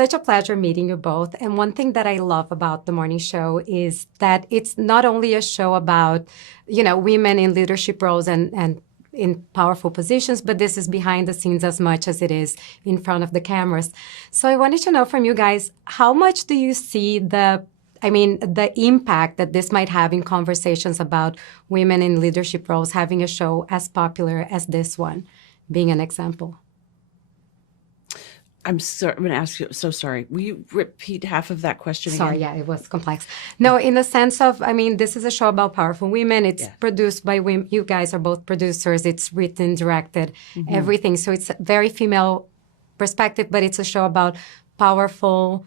such a pleasure meeting you both. And one thing that I love about the morning show is that it's not only a show about, women in leadership roles and in powerful positions, but this is behind the scenes as much as it is in front of the cameras. So I wanted to know from you guys, how much do you see the impact that this might have in conversations about women in leadership roles, having a show as popular as this one, being an example? I'm sorry. I'm going to ask you. So sorry. Will you repeat half of that question again? Sorry, yeah, it was complex. No, in the sense of, this is a show about powerful women. It's produced by women. You guys are both producers. It's written, directed, everything. So it's a very female perspective, but it's a show about powerful,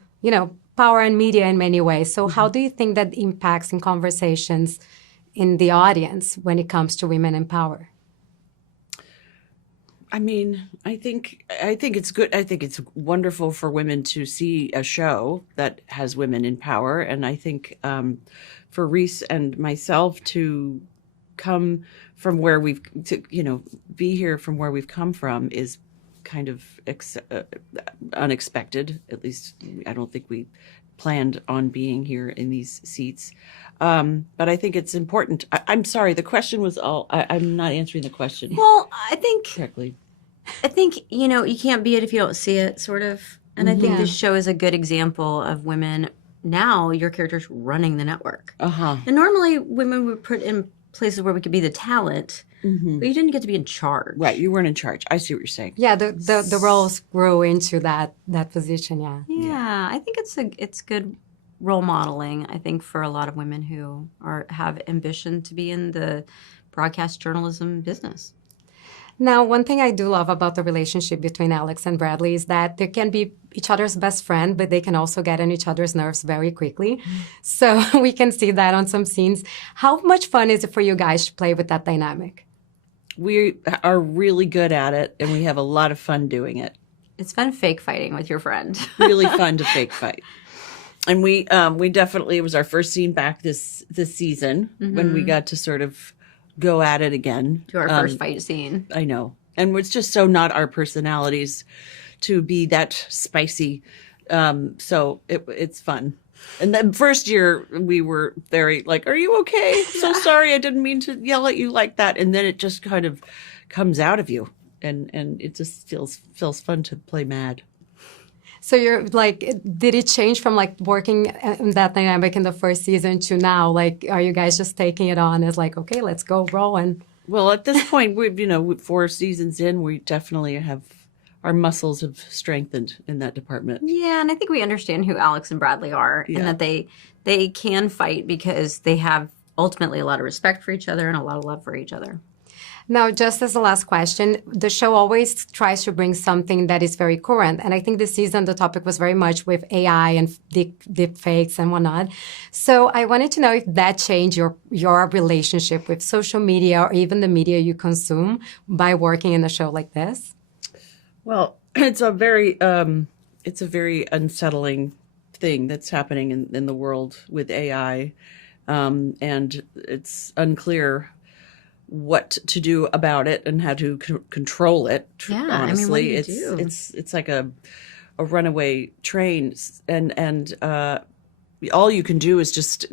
power and media in many ways. So how do you think that impacts in conversations in the audience when it comes to women in power? I think it's good. I think it's wonderful for women to see a show that has women in power. And I think for Reese and myself to come from where be here from where we've come from is kind of unexpected. At least I don't think we planned on being here in these seats. But I think it's important. I'm sorry, the question was I'm not answering the question. Well, I think correctly. You can't be it if you don't see it, sort of. And I think this show is a good example of women. Now your character's running the network. And normally women were put in places where we could be the talent, but you didn't get to be in charge. Right, you weren't in charge. I see what you're saying. Yeah, the roles grow into that position. Yeah, I think it's good role modeling. I think for a lot of women who have ambition to be in the broadcast journalism business. Now, one thing I do love about the relationship between Alex and Bradley is that they can be each other's best friend, but they can also get on each other's nerves very quickly. So we can see that on some scenes. How much fun is it for you guys to play with that dynamic? We are really good at it, and we have a lot of fun doing it. It's fun fake fighting with your friend. Really fun to fake fight. And we definitely, it was our first scene back this season when we got to sort of go at it again. To our first fight scene. I know. And it's just so not our personalities to be that spicy. So it's fun. And then first year we were very like, are you okay? So sorry, I didn't mean to yell at you like that. And then it just kind of comes out of you. And it just feels fun to play mad. So you're like, did it change from like working in that dynamic in the first season to now? Like, are you guys just taking it on as like, okay, let's go roll? And well, at this point, we've 4 seasons in, we definitely have, our muscles have strengthened in that department. Yeah, and I think we understand who Alex and Bradley are and that they can fight because they have ultimately a lot of respect for each other and a lot of love for each other. Now, just as the last question, the show always tries to bring something that is very current. And I think this season, the topic was very much with AI and deep fakes and whatnot. So I wanted to know if that changed your relationship with social media or even the media you consume by working in a show like this. Well, it's a very unsettling thing that's happening in the world with AI. And it's unclear what to do about it and how to control it. Yeah, honestly, what do you do? It's like a runaway train, and all you can do is just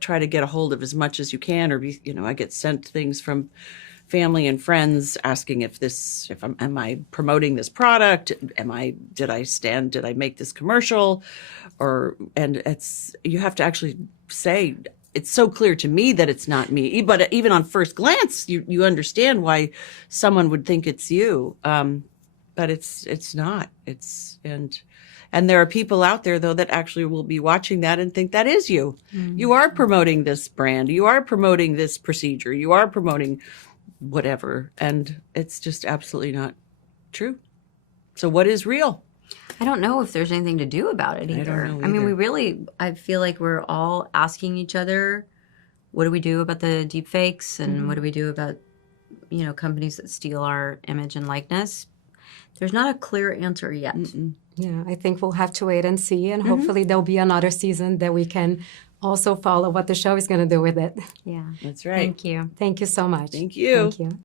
try to get a hold of as much as you can, or I get sent things from family and friends asking am I promoting this product? Did I make this commercial? And you have to actually say, it's so clear to me that it's not me, but even on first glance, you understand why someone would think it's you. But it's not. And there are people out there though that actually will be watching that and think that is you. Mm-hmm. You are promoting this brand. You are promoting this procedure. You are promoting whatever. And it's just absolutely not true. So what is real? I don't know if there's anything to do about it either. I don't know either. I feel like we're all asking each other, what do we do about the deep fakes and what do we do about, companies that steal our image and likeness? There's not a clear answer yet. Mm-mm. Yeah, I think we'll have to wait and see, and hopefully there'll be another season that we can also follow what the show is going to do with it. Yeah. That's right. Thank you. Thank you so much. Thank you. Thank you.